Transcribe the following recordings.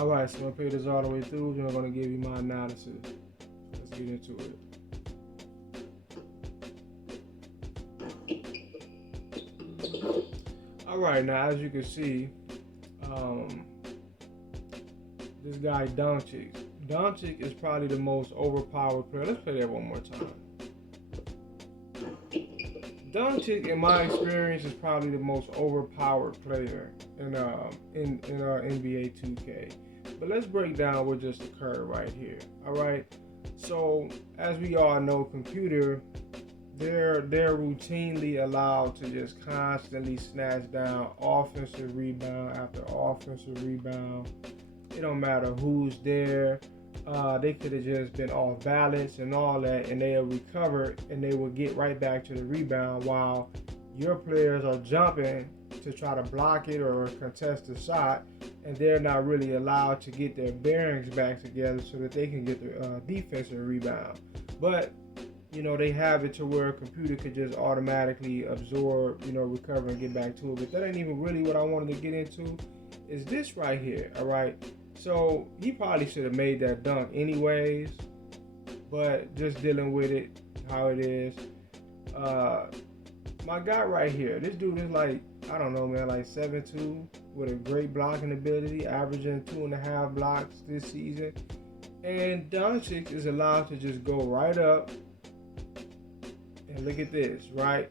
Alright, so I'm going to play this all the way through, then I'm going to give you my analysis. Let's get into it. Alright, now as you can see, this guy Doncic. Doncic is probably the most overpowered player. Let's play that one more time. Doncic, in my experience, is probably the most overpowered player in NBA 2K. But let's break down what just occurred right here. All right. So as we all know, computer, they're routinely allowed to just constantly snatch down offensive rebound after offensive rebound. It don't matter who's there. They could have just been off balance and all that, and they'll recover and they will get right back to the rebound while your players are jumping to try to block it or contest the shot, and they're not really allowed to get their bearings back together so that they can get the defensive rebound. But they have it to where a computer could just automatically absorb, recover and get back to it. But that ain't even really what I wanted to get into. Is this right here, all right? So he probably should have made that dunk anyways, but just dealing with it how it is. My guy right here, this dude is like, I don't know, man, like 7'2", with a great blocking ability, averaging 2.5 blocks this season. And Doncic is allowed to just go right up. And look at this, right?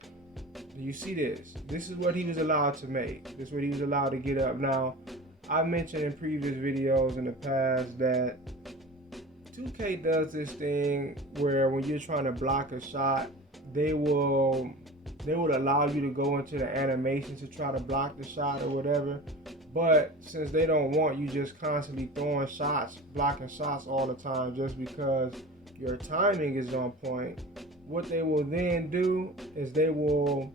Do you see this? This is what he was allowed to make. This is what he was allowed to get up. Now, I mentioned in previous videos in the past that 2K does this thing where when you're trying to block a shot, they would allow you to go into the animation to try to block the shot or whatever. But since they don't want you just constantly throwing shots, blocking shots all the time just because your timing is on point, what they will then do is they will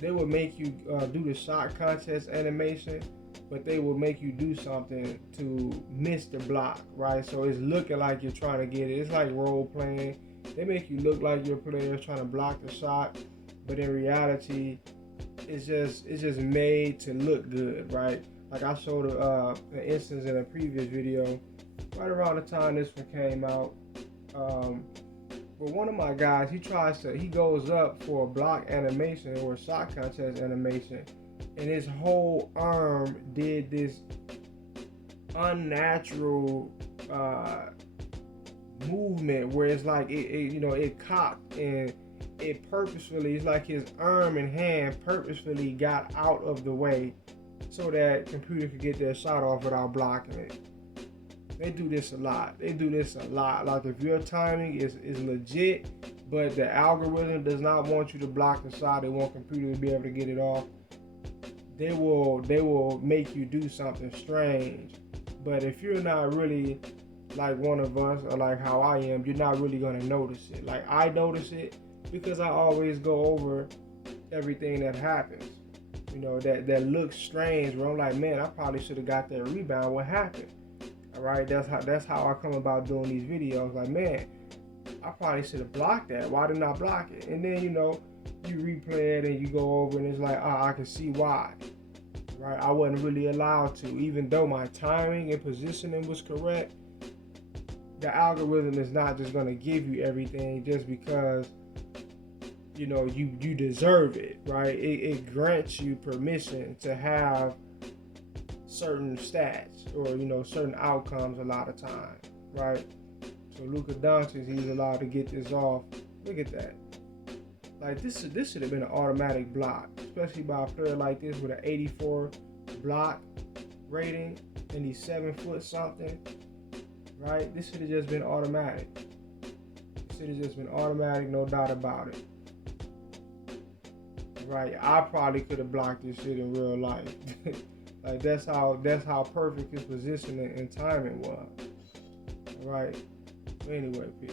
make you do the shot contest animation, but they will make you do something to miss the block, right? So it's looking like you're trying to get it. It's like role playing. They make you look like your player is trying to block the shot, but in reality, it's just made to look good, right? Like I showed an instance in a previous video, right around the time this one came out. But one of my guys, he goes up for a block animation or a shot contest animation, and his whole arm did this unnatural movement where it's like it cocked and it purposefully, it's like his arm and hand purposefully got out of the way so that computer could get their shot off without blocking it. They do this a lot. Like if your timing is legit, but the algorithm does not want you to block the shot, they want computer to be able to get it off, they will make you do something strange. But if you're not really like one of us or like how I am, you're not really gonna notice it. Like I notice it because I always go over everything that happens. That looks strange where I'm like, man, I probably should have got that rebound. What happened? All right, that's how I come about doing these videos. Like, man, I probably should have blocked that. Why didn't I block it? And then you replay it and you go over and it's like, I can see why. Right? I wasn't really allowed to, even though my timing and positioning was correct. The algorithm is not just gonna give you everything just because you deserve it, right? It grants you permission to have certain stats or certain outcomes a lot of times, right? So Luka Doncic, he's allowed to get this off. Look at that. Like this should have been an automatic block, especially by a player like this with an 84 block rating and he's 7 foot something, right? This should have just been automatic. No doubt about it. Right? I probably could have blocked this shit in real life. Like that's how perfect his positioning and timing was. All right. Anyway, peace.